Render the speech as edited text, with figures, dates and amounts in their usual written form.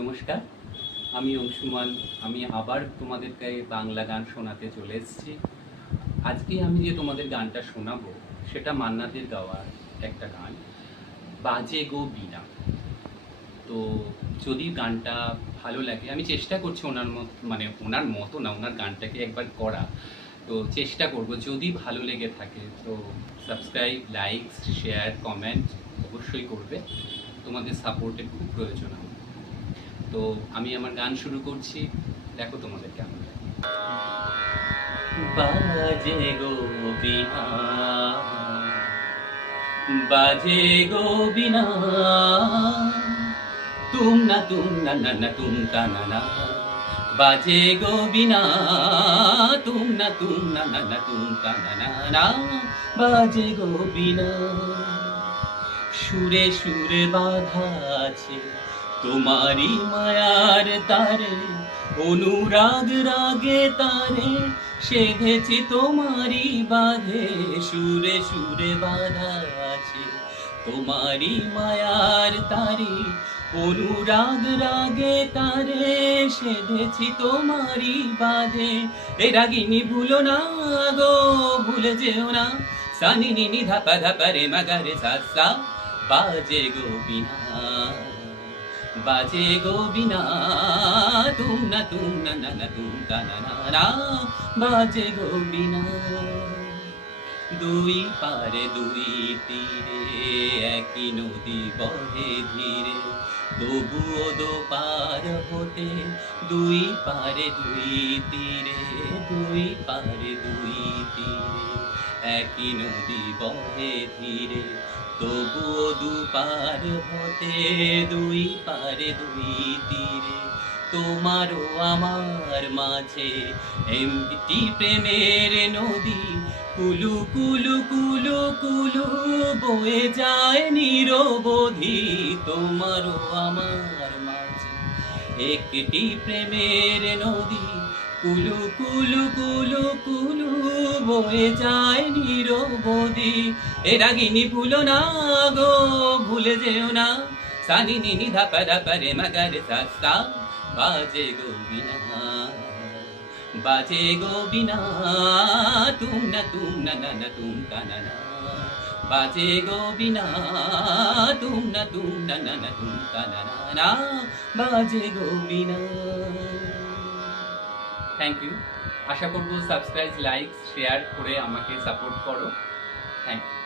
নমস্কার, আমি অংশুমান। আমি আবার তোমাদেরকে বাংলা গান শোনাতে চলে এসেছি। আজকে আমি যে তোমাদের গানটা শোনাবো সেটা মান্নাদের গাওয়া একটা গান, বাজে গো বীণা। তো যদি গানটা ভালো লাগে, আমি চেষ্টা করছি ওনার মতো না, ওনার গানটাকে একবার করা। তো চেষ্টা করব, যদি ভালো লেগে থাকে তো সাবস্ক্রাইব, লাইক, শেয়ার, কমেন্ট অবশ্যই করবে। তোমাদের সাপোর্টের খুব প্রয়োজন আমার। তো আমি আমার গান শুরু করছি, দেখো তোমাদের কেমন লাগে। বাজে গো বীণা, বাজে গো বীণা, তুম না না না তুম তা না না, বাজে গো বীণা, তুম না না তুম তা না না, বাজে গো বীণা। সুরে সুরে বাধা আছে তোমারি মায়ার তারে, অনুরাগ রাগে তারে সেধেছি তোমারি বাঁধে। সুরে সুরে বাধা আছে তোমারি মায়ার তারে, অনুরাগ রাগে তারে সেধেছি তোমারি বাঁধে। এ রাগিনী ভুলো না গো, ভুলে যেও না, সানি নি নি ধাপা ধাপা রে মা গা রে সা সা, বাজে গো বীণা, বাজে গো বীণা, তুম না না তুম তা না না, বাজে গো বীণা। দুই পারে দুই তীরে একই নদী বহে ধীরে, তবুও দো পার হতে দুই পারে দুই তীরে, দুই পারে দুই তীরে একই নদী বহে ধীরে, তবুও দুপার হতে দুই পারে দুই তীরে। তোমারও আমার মাঝে এমটি প্রেমের নদী, কুলু কুলু কুলু কুলু বয়ে যায় নিরবধি। তোমারও আমার মাঝে একটি প্রেমের নদী, কুলু কুলু কুলু কুলু বয়ে যায় নিরবধি। এ রাগিনী ভুলো না গো, ভুলে যেও না, সানি নি নি ধাপা ধাপা রে মা গা রে সা সা, বাজে গো বীণা, বাজে গো বীণা, তুম না না তুম তা না না, বাজে গো বীণা, তুম না না তুম তা না না, বাজে গো বীণা। Thank you. আশা করবো সাবস্ক্রাইব, লাইক, শেয়ার করে আমাকে সাপোর্ট করো। Thank you.